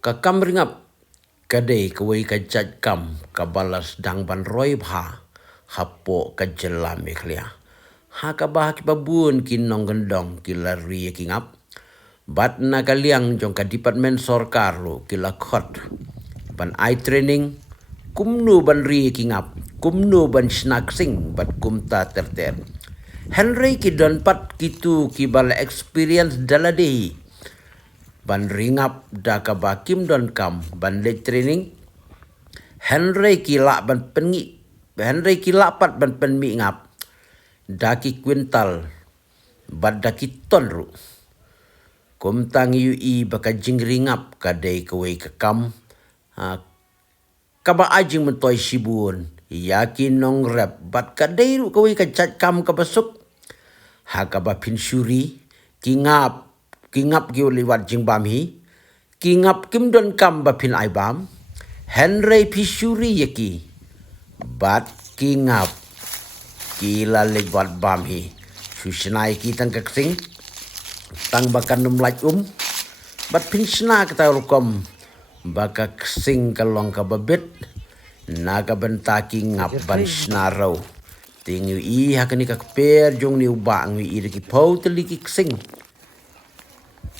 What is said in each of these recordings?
Kakam ringap kadai kawai kajat kam kabalas dang ban roi bha hapo kajelam iklia. Ha kabah ki babun kinong gendong kilari kingap. Bat na kaliang jong ka department sorkar lo kila khot. Ban eye training kumnu ban ri kingap. Kumnu ban snack sing bat kumta terter. Henry ki don pat kitu ki bala experience daladi. Ban ringap da ka bakim don kam ban le training Henry kila ban pengi Henry kila pat ban penmi ngap daki kwintal bad daki ton ru kum tang yu i baka jing ringap kadai kawai ka kam kaba ajing mentoy sibun yakin nong rap bat kadai ru kawai ka chat kam ka basuk ha kaba pinsuri kingap ki liwat jing bam hi kingap kim don kam ba pin ai bam Henry pisuri yaki bat kingap kila liwat bam hi susnai ki tang kaksing tang bakan num laj bat pin sna ka ta rukom baka ksing kalong ka babet naga benta kingap ban sna ro tingu i hakani ka per jong ni uba ngi i ki pau teli ki ksing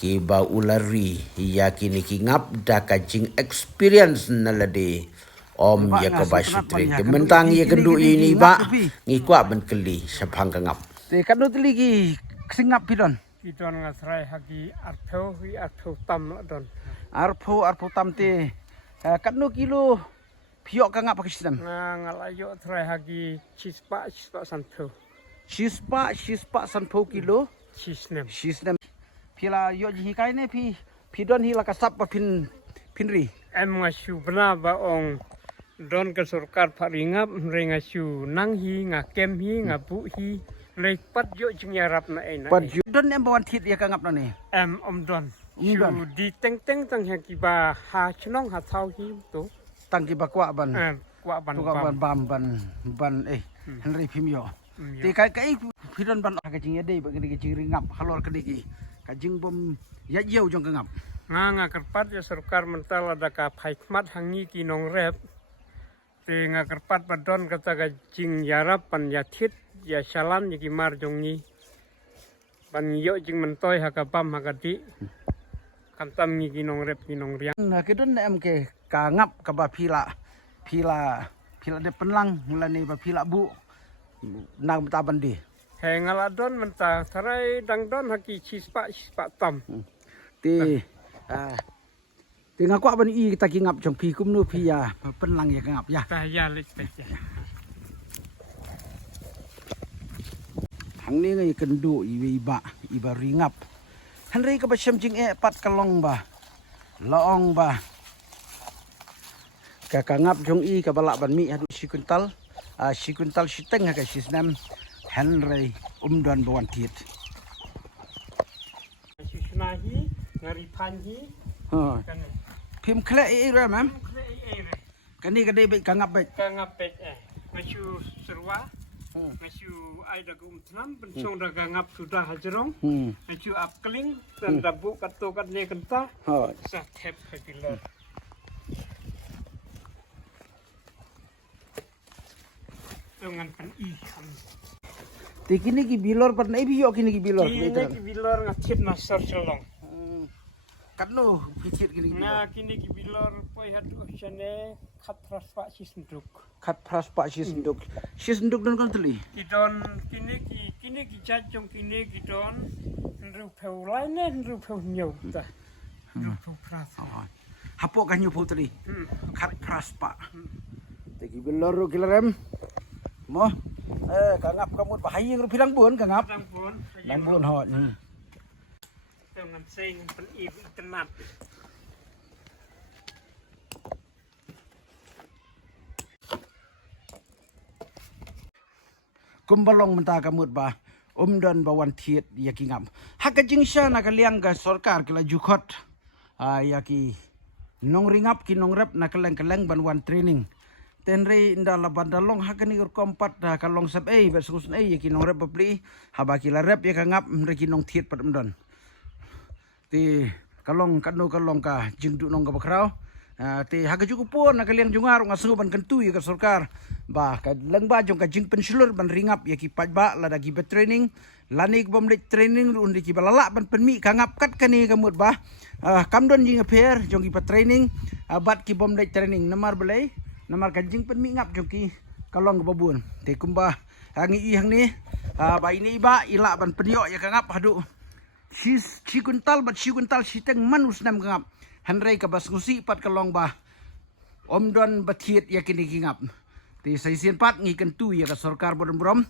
ki ba ulari yakini ki ngap da kajing experience nalade om ya ka ba sutri mentang ya kendu ini ba ngi kwa ben keli sapang ka ngap te kanu tli ki singap pidon Idon ngasrai hagi artho tam don. arpo tam te kanu kilo piok ka ngap pakistan Ngalayo trai hagi cispa santo. shispa sanpo kilo Cisnem. pila yo ji kai ne pidon hi la kasap pa pinri Em ngasu bena baong don ke surkar paringap rengasu nang hi ngakem hi ngabu hi lepat yo jingyarap na ena. pat don em bawan tit ya ka ngap na ne Em om don. Su Don. di teng tang haki ba ha chnong ha thau hi tu. tang ki bakwa ban Kwa ban tu ka bam. ban henry pimyo te kai pidon ban ka jing ya dei ba ki jing ngap halor ka ki ka jing bom ya yeu jong ka ngap Nga kerpat ya surkar mental ada ka paikmat hangi ki nong rep. Te nga kerpat badon kata ka jing yarap pan ya thit ya salam ya ki mar jongi. Pan yo jing mentoy haka pam haka di. Kantam ni ki nong rep ki nong riang. na ke don em ke ka ngap ka ba pila de penlang mulane ba pila bu nang ta bandi He ngaladon menta tarai dangdon haki cispa tam. te te ngaku ban i ta ki ngap jong pi kum nu pi ya penlang ya ka ngap ya Tahya lik pecah. hang ni ngai kendu i ba ringap henry ka ba sem jing pat kalong ba loong ba ka ngap jong i ka balak ban mi hadu si kuntal siteng ha ka sisnam henry don bawan tit Sisnahi ngari panhi ha kan. phim khle i ra mam kan ni ka dei ka ngap ba Kangapet ngasu serwa. Ngasu ai da gum tlam pensong da ngap sudah hajrong. Ngasu apkling dan dabu kato kat ne kenta. ha Sa tep hakilar. Dengan pan i. te kini ki bilor pat nai biyo kini ki bilor Kini ki bilor ngatit nasar celong. katno pitit kini ki Nga kini ki bilor poi hadu chane khatras pak sisnduk. kat pras pak sisnduk don kan teli Kidon kini ki jajong kini kidon nru peu laine nru peu nyau ta. Nru peu pras. hapok kan nyu teli kat pras pak te ki bilor ro kilarem mo kangap kamut bahaya ngru pirang bun kangap Nang nang bun hot dengan sing pen internet. kumbalong menta kamut ba don bawan thiet yaki ngam haka jingsha na kaliang ga sarkar kala jukot yaki nong ringap ki nong rep na kaleng ban wan training tenre inda la bandalong hakani ur kompat da kalong sap bersungun yaki nong rep beli habaki la rep ya ngap mreki nong thiet pat don ti kalong ka jing du nong ka bakrau te ha ka ju pon na ka liang jungar ngasu ban kan tu ya ka sarkar ba ka lang ba jong ka jing pensulur ban ringap ya ki pajba la da ki training lanik bom le training run di ki balala ban penmi ka ngap kat kani ka mut ba kam don jing aper jong ki training bat ki bom le training namar belai namar ka jing penmi ngap jong ki kalong ka babun te kumba hangi i hang ni ba ini ba ila ban penyo ya ka ngap hadu si kuntal si teng manus nam ngap Henry ka bas ngusi pat kalong ba om don bathiet ya kini kingap ti saisian pat ngi kan tu ya ka sarkar bodon brom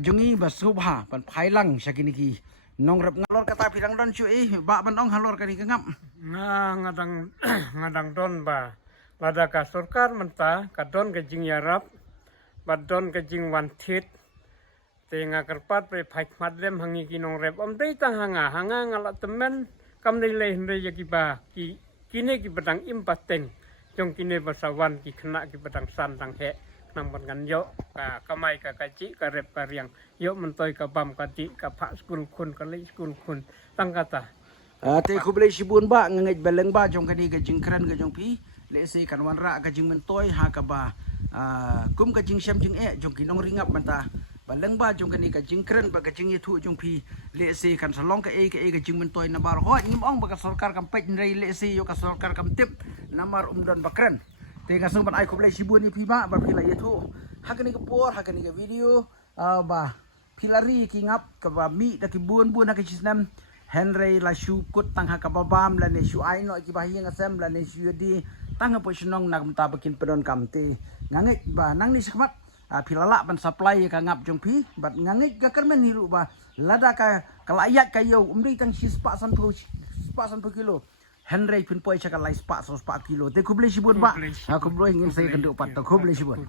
jungi bas subha pan phailang sakini ki nong rap ngalor kata pirang don cu ba ban ong halor kani kingap ngadang don ba lada ka sarkar menta ka don ka jing yarap ba don ka jing wan thit tenga kerpat pe phaik madlem hangi ki nong rep om dei tang hanga ngala temen kam dei le hndai ya ki ba ki kine ki badang impateng jong kine basawan ki khna ki badang san tang he nang ban gan yo ka kamai ka kaci ka rep ka riang yo mentoi ka bam ka ti ka pha school kun ka le school kun tang kata te khuble sibun ba ngej beleng ba jong kani ka jing kran ka jong pi le se kan wan ra ka jing mentoi ha ka ba kum ka jing syam jing jong ki nong ringap manta baleng ba jong kani ka jing kran ba ka jing thu jong pi le se kan salong ka ka jing mentoi na bar ho ngim ong ba ka sarkar kam pet rei le se yo ka sarkar kam tip namar umdan bakran te ngasung ban ai khuble sibun ni pi ba pi la thu hakani ka por hakani ka video ba pilari ki ngap ka ba mi da ki bun ha ka chisnam Henry la shu kut tang ha ka babam la ne shu ai no ki ba hiang asem la ne shu di tang ha po shnong nak mta bakin pedon kam te ngangek ba nang ni sakmat pilala ban supply ka ngap jong pi bat ngangik ga kermen hiru ba lada ka kalayat kayo umri tang si spa san per kilo Henry pin poi cha ka lai spa kilo te kuble sibun ba kuble ngin sai kan do pat kuble sibun